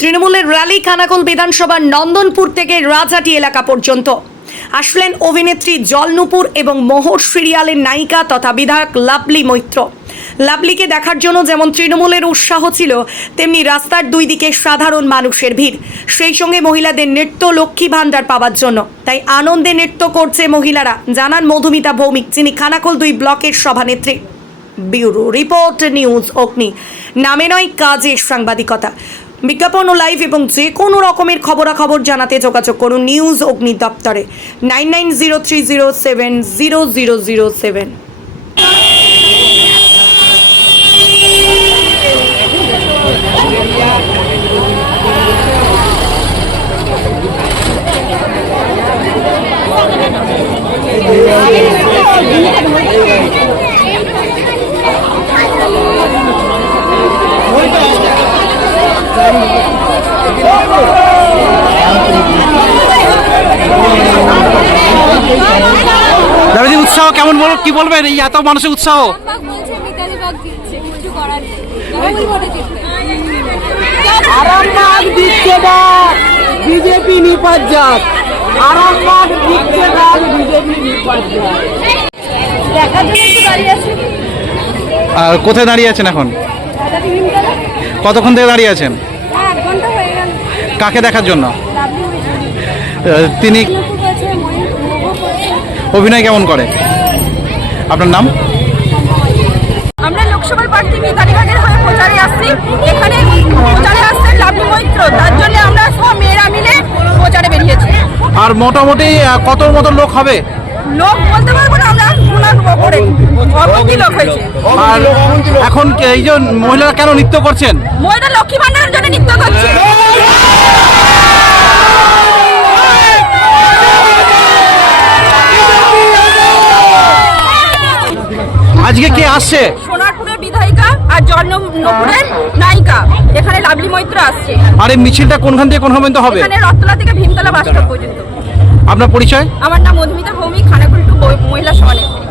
তৃণমূলের র্যালি খানাকুল বিধানসভার নন্দনপুর থেকে রাজহাটি এলাকা পর্যন্ত আসলেন অভিনেত্রী জলনুপুর এবং মোহর সিরিয়ালের নায়িকা তথা বিধায়ক লাভলি মৈত্র। লাভলিকে দেখার জন্য যেমন তৃণমূলের উৎসাহ ছিল, তেমনি রাস্তার দুই দিকে সাধারণ মানুষের ভিড়, সেই সঙ্গে মহিলাদের নৃত্য লক্ষ্মী ভাণ্ডার পাওয়ার জন্য। তাই আনন্দে নৃত্য করছে মহিলারা, জানান মধুমিতা ভৌমিক, যিনি খানাকুল 2 ব্লকের সভানেত্রী। ব্যুরো রিপোর্ট, নিউজ অগ্নি। নামে নয়, কাজে সাংবাদিকতা। বিজ্ঞাপন ও লাইভ এবং যে কোনো রকমের খবরাখবর জানাতে যোগাযোগ করুন নিউজ অগ্নি দপ্তরে 9903070007। দাদাজি, উৎসাহ কেমন কি বলবেন এই এত মানুষের উৎসাহ? বিজেপি নিপাত, আরামবাগ দিচ্ছে ডাক, বিজেপি নিপাত। আর কোথায় দাঁড়িয়ে আছেন এখন? কতক্ষণ থেকে দাঁড়িয়ে আছেন? কাকে দেখার জন্য? তিনি অভিনয় কেমন করে? আপনার নাম? আমরা লোকসভার প্রার্থী মিতালিবাগের হয়ে প্রচারে আসছি। এখানে প্রচারে আসছেন লাভলি মৈত্র, তার জন্য আমরা সব মেয়েরা মিলে প্রচারে বেরিয়েছি। আর মোটামুটি কত মতো লোক হবে? লোক বলতে পারবো না, আমরা গুণার উপরে অবধি লোক হয়েছে। আর এখন এই যে মহিলারা কেন নৃত্য করছেন? মহিলা লক্ষ্মী ভান্ডারের জন্য নৃত্য করছে। আজকে কে আসছে? সোনারপুরের বিধায়িকা আর জলনুপুরের নায়িকা, এখানে লাভলি মৈত্র আসছে। আর এই মিছিলটা কোনখান থেকে কোন পর্যন্ত হবে? এখানে রথতলা থেকে ভীমতলা বাস স্টপ পর্যন্ত। আপনার পরিচয়? আমার নাম মধুমিতা ভৌমিক, খানাকুল 2 মহিলা সভানেত্রী।